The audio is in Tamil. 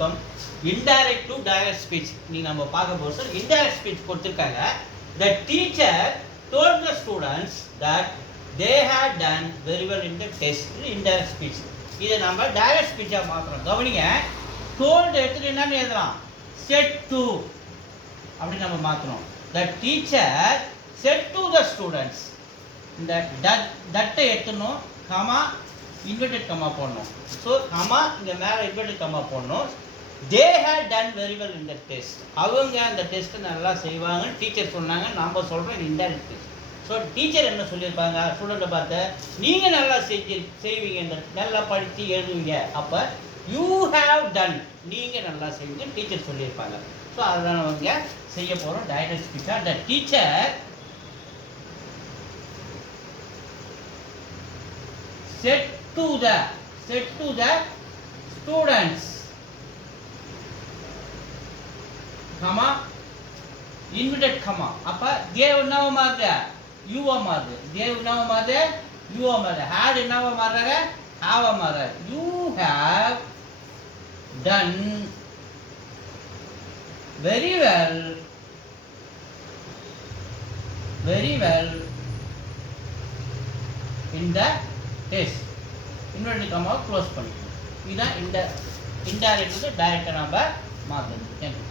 கொடுத்துருக்கோம். இன்டைரக்ட் டு டைரக்ட் ஸ்பீச் நீ நம்ம பார்க்க போகிறோம். இன்டைரக்ட் ஸ்பீச் கொடுத்துருக்காங்க. The teacher told the students that they had done very well in the test. Indirect speech. இதை நம்ம டைரக்ட் ஸ்பீச்சாக மாற்றணும். கவனிங்க, told எடுத்துட்டு என்னன்னு எழுதலாம், said to அப்படின்னு நம்ம மாற்றணும். The teacher said to the students. இந்த தட்டை எடுத்துணும், கமா இன்வெர்டட் கமா போடணும். ஸோ கமா இங்கே மேலே இன்வெர்டட் கமா போடணும். They had done very well in the test. அவங்க அந்த டெஸ்ட்டை நல்லா செய்வாங்கன்னு டீச்சர் சொன்னாங்க. நாம் சொல்கிறோம் இன்டைரக்ட் ஸ்பீச். ஸோ டீச்சர் என்ன சொல்லியிருப்பாங்க, ஸ்டூடெண்ட்டை பார்த்து நீங்கள் நல்லா செய்வீங்க, இந்த நல்லா படித்து எழுதுவீங்க, அப்போ யூ ஹாவ் டன், நீங்கள் நல்லா செய்வீங்க டீச்சர் சொல்லியிருப்பாங்க. ஸோ அதுதான் அவங்க செய்ய போகிறோம் டைரக்ட் ஸ்பீச்சாக. The teacher said to the students, comma inverted comma, அப்ப gave என்னவா மாறுது, யூவா மாறுது. gave என்னவா மாறுது, யூவா மாறுது. had என்னவா மாறுறாங்க, ஹாவா மாறுறாங்க. you have done very well in the test. Inverted கமாவை க்ளோஸ் பண்ணிக்கணும். இதுதான் இந்த இன்டைரக்ட் டைரக்டாக நம்ம மாற்றணும்.